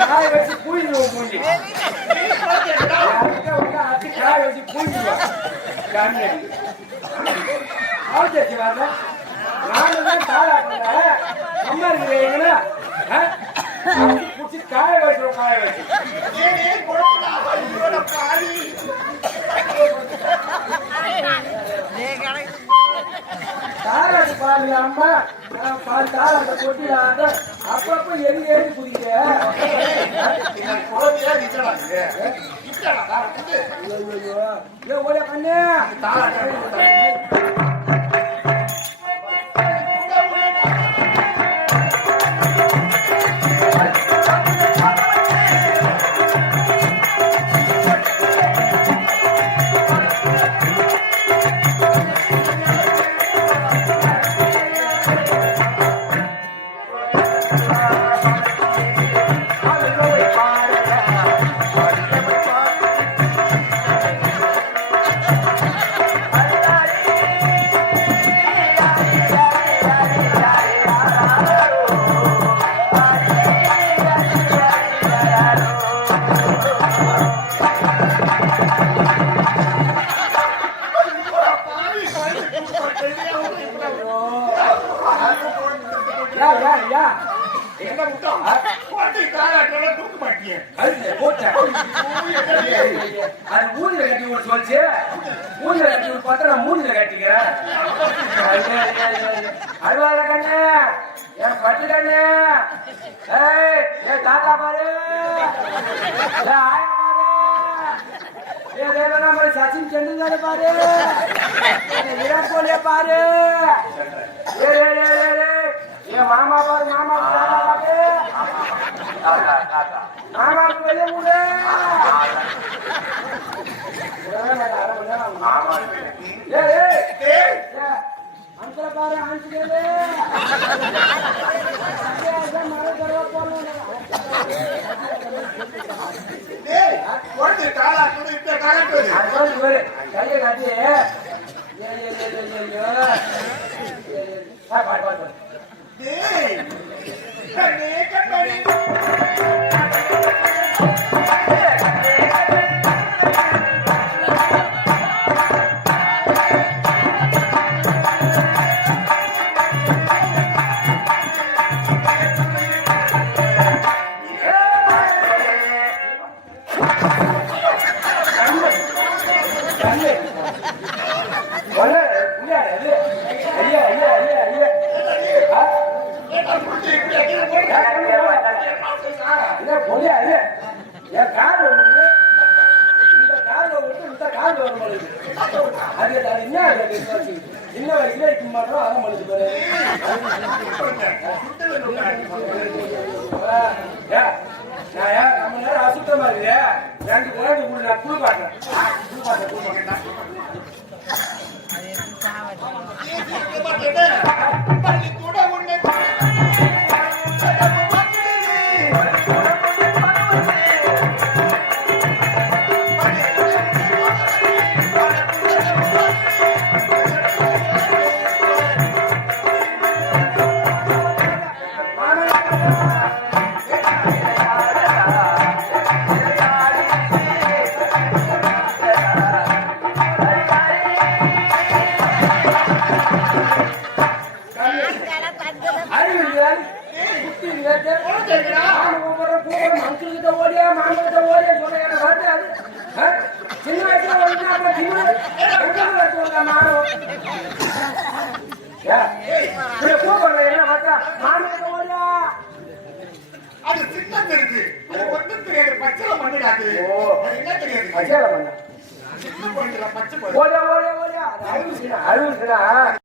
காய வச்சு பூஞ்சிடுவோம் மூஞ்சி காய வச்சு பூஞ்சிடுவோம் ஆவச்சி வரல நானும் தான் தாளா பண்ணேன் அம்மா இருக்கிறீங்களா பிடிச்சி காய வச்சிருவோம் காய வச்சு தாராட்டு பாருங்க அம்மா தாராட்ட கொட்டிடாத அப்பப்ப எங்க எழுதி குதிக்க ஓடியா பண்ணு அது மூஞ்சில கட்டி விட சொல்லிச்சு மூஞ்சில கட்டி விட பார்த்தா நான் மூஞ்சில கட்டிக்கிறேன் அழுவாத கண்ணு என் பட்டு கண்ணு ஏ தாத்தா பாரு சச்சின் டெண்டுல்கர் பாரு விராட் கோலிய பாரு மாமா பாரு மாமா மாமாவுக்கு வெளியே விடு அங்க பாரு ஆஞ்சிலே மழை தடவை போடணும் கையை காட்டி சின்ன வயசுல இருக்க மாட்டோம் அதான் மனுச்சு பாரு நான் நம்ம நேரம் அசுத்தமா இருக்கு ரெண்டு குழந்தை கூட நான் குழு பாட்டேன் ஓடியா மாமக்கிட்ட ஓடியா சொல்ல சின்ன வயசுல மானம் கூப்பிடல என்ன பார்த்தா மாமக்கிட்ட ஓடியா அது சின்ன தெரியுது தெரியாது பச்சை மண்ணு என்ன தெரியாது பச்சை மண்ணு ஓடியா ஓடியா ஓடியா அழுகுதுனா